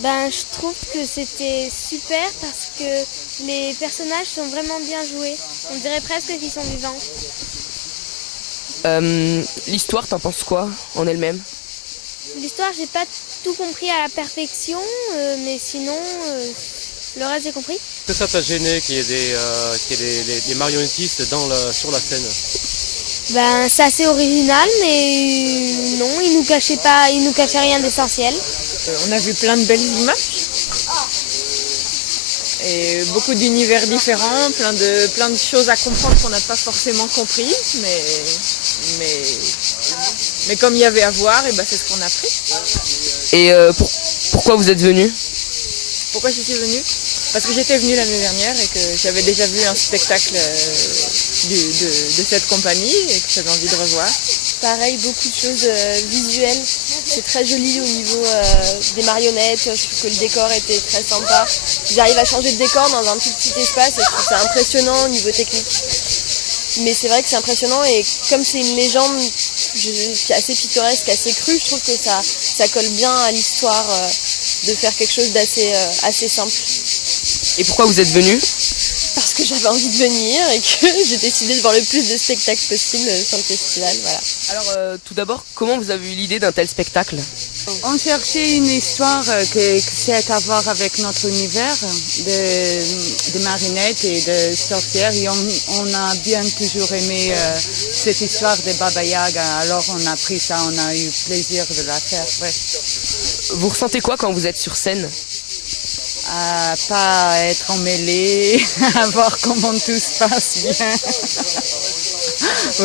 Ben, je trouve que c'était super parce que les personnages sont vraiment bien joués. On dirait presque qu'ils sont vivants. L'histoire, t'en penses quoi en elle-même? L'histoire, j'ai pas tout compris à la perfection, mais sinon, le reste j'ai compris. Est-ce que ça t'a gêné qu'il y ait des marionnettistes sur la scène? Ben, c'est assez original, mais non, ils nous cachaient rien d'essentiel. On a vu plein de belles images et beaucoup d'univers différents, plein de choses à comprendre qu'on n'a pas forcément comprises, mais comme il y avait à voir, et ben c'est ce qu'on a pris. Et pourquoi vous êtes venu? Pourquoi je suis venue? Parce que j'étais venue l'année dernière et que j'avais déjà vu un spectacle de cette compagnie et que j'avais envie de revoir. Pareil, beaucoup de choses visuelles. C'est très joli au niveau des marionnettes. Je trouve que le décor était très sympa. Ils arrivent à changer de décor dans un tout petit espace et je trouve ça impressionnant au niveau technique. Mais c'est vrai que c'est impressionnant et comme c'est une légende qui est assez pittoresque, assez crue, je trouve que ça colle bien à l'histoire de faire quelque chose d'assez assez simple. Et pourquoi vous êtes venu? Parce que j'avais envie de venir et que j'ai décidé de voir le plus de spectacles possible sur le festival. Voilà. Alors tout d'abord, comment vous avez eu l'idée d'un tel spectacle? On cherchait une histoire que c'est à voir avec notre univers de marionnettes et de sorcières et on a bien toujours aimé cette histoire de Baba Yaga. Alors on a pris ça, on a eu plaisir de la faire. Ouais. Vous ressentez quoi quand vous êtes sur scène? À pas être emmêlé, à voir comment tout se passe bien.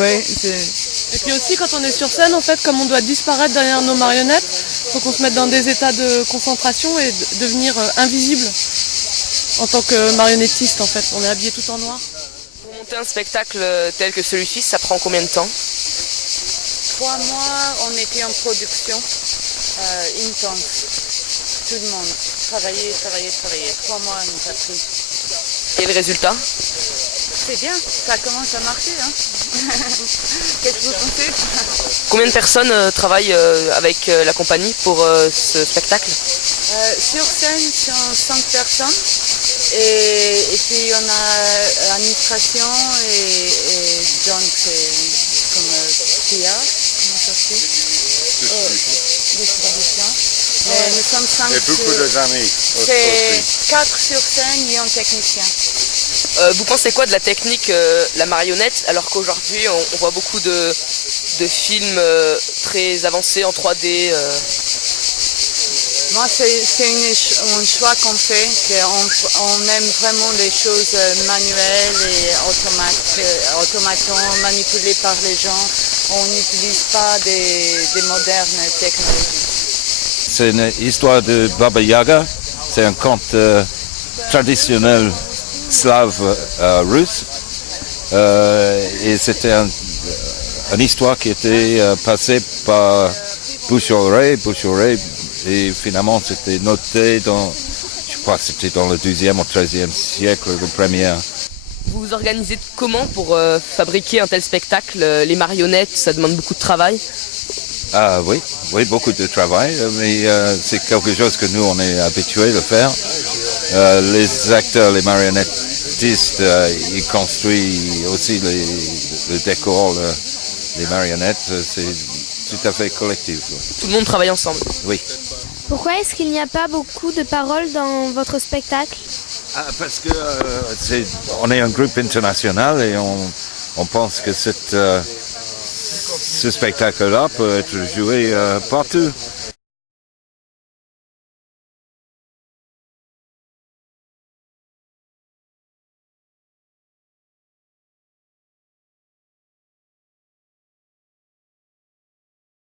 Ouais, et puis aussi quand on est sur scène, en fait, comme on doit disparaître derrière nos marionnettes, il faut qu'on se mette dans des états de concentration et devenir invisible en tant que marionnettiste. En fait, on est habillé tout en noir. Pour monter un spectacle tel que celui-ci, ça prend combien de temps? 3 mois, on était en production intense. Tout le monde. Travailler. 3 mois nous a pris. Et le résultat? C'est bien, ça commence à marcher. Hein. Qu'est-ce que vous pensez? Combien de personnes travaillent avec la compagnie pour ce spectacle? Sur scène, sont 5 personnes. Et puis on a administration et donc c'est comme PIA, comment ça se dit? Distribution. Mais nous sommes 5 et beaucoup d'amis. C'est 4 sur scène et un technicien. Vous pensez quoi de la technique, la marionnette, alors qu'aujourd'hui on voit beaucoup de films très avancés en 3D Moi, c'est un choix qu'on fait, qu'on aime vraiment les choses manuelles et automaton, manipulées par les gens. On n'utilise pas des modernes technologies. C'est une histoire de Baba Yaga. C'est un conte traditionnel slave russe. Et c'était une histoire qui était passée par bouche à oreille. Et finalement, c'était noté je crois que c'était dans le 12e ou 13e siècle, le premier. Vous vous organisez comment pour fabriquer un tel spectacle? Les marionnettes, ça demande beaucoup de travail? Ah oui, beaucoup de travail, mais c'est quelque chose que nous, on est habitués de faire. Les acteurs, les marionnettistes, ils construisent aussi le décor, les marionnettes, c'est tout à fait collectif. Tout le monde travaille ensemble? Oui. Pourquoi est-ce qu'il n'y a pas beaucoup de paroles dans votre spectacle? Parce que on est un groupe international et on pense que ce spectacle-là peut être joué partout.